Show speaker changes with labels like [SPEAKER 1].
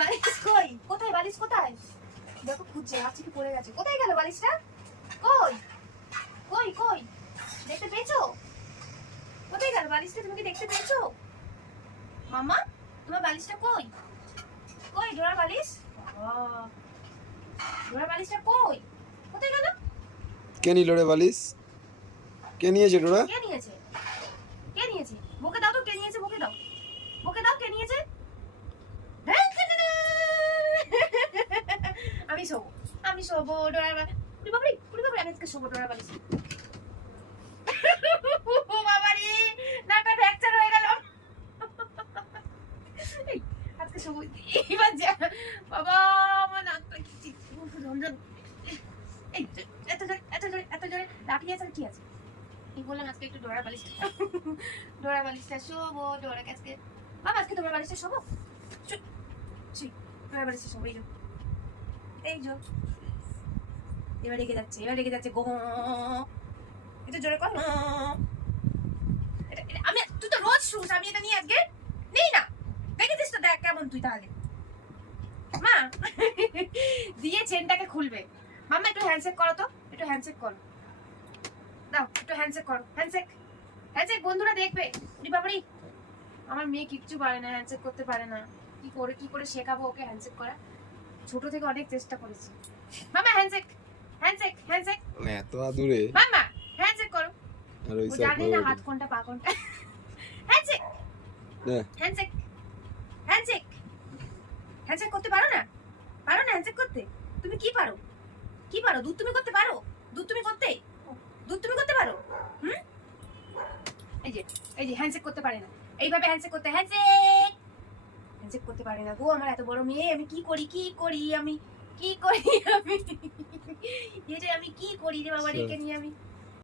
[SPEAKER 1] বালিশ কই? কোথায়? বালিশ কোথায়? দেখো খুঁজছে আছে কি পড়ে গেছে। কোথায় গেল বালিশটা? কই? কই কই? দেখতে পেয়েছ? কোথায় গেল বালিশটা? তুমি কি দেখতে পেয়েছ? মামা তোমার বালিশটা কই? কই ডোরার বালিশ? ডোরার বালিশটা কই? কোথায় গেল?
[SPEAKER 2] কে নিল রে বালিশ? কে নিয়েছে ডোরা?
[SPEAKER 1] কে নিয়েছে কে নিয়েছে মুখে দাও তো কে নিয়েছে মুখে দাও মুখে দাও কে নিয়েছে আমি শোবো আমি শোবো ডোরার পুরি বাবরি পুরি আজকে শোবো ডোরার বালিশ ও বাবারে নাটা ফ্র্যাকচার হয়ে গেল আজকে শোবো যা বাবা আমার নাকটা কি এই এত জোরে এত জোরে এত জোরে লাঠি আছে কি আছে এই বললাম আজকে একটু ডোরা বালিশ ডোরা বালিশটা শোবো ডোরা আজকে বাবা আজকে ডোরা বালিশটা শোবো বালিশটা শোবো এই যো এই যো এবার রেগে যাচ্ছে, এবার রেগে যাচ্ছে গো এটা জোরে কর। আমি, তুই তো রোজ শুস, আমি এটা নিয়ে আজকে নেই না। দেখেছিস তো দেখ কেমন তুই তাহলে। মা, দিয়ে চেনটাকে খুলবে। মাম্মা, একটু হ্যান্ডশেক করো তো, একটু হ্যান্ডশেক করো। দাও, একটু হ্যান্ডশেক করো হ্যান্ডশেক হ্যান্ডশেক বন্ধুরা দেখবে। উনি বাবারি, আমার মেয়ে কিচ্ছু পারে না হ্যান্ডশেক করতে পারে না। কি করে কি করে শেখাবো ওকে হ্যান্ডশেক করা? ছোট থেকে অনেক চেষ্টা করেছি। মামা হ্যান্ডশেক হ্যান্ডশেক হ্যান্ডশেক
[SPEAKER 2] এত দূরে
[SPEAKER 1] মামা হ্যান্ডশেক করো।
[SPEAKER 2] আর ওই সব
[SPEAKER 1] জানে না হাত কোনটা পা কোনটা। হ্যান্ডশেক হ্যান্ডশেক হ্যান্ডশেক হ্যান্ডশেক করতে পারো না? পারো না হ্যান্ডশেক করতে? তুমি কি পারো? কি পারো? দুধ তুমি করতে পারো? দুধ তুমি করতে? দুধ তুমি করতে পারো? হুম? এই যে এই যে হ্যান্ডশেক করতে পারে না। এইভাবে হ্যান্ডশেক করতে হ্যান্ডশেক হ্যান্ডশেক করতে পারে না গো আমার এত বড় মেয়ে আমি কি করি কি করি আমি কি করি আমি? করি রে বাবা রেখে নিয়ে আমি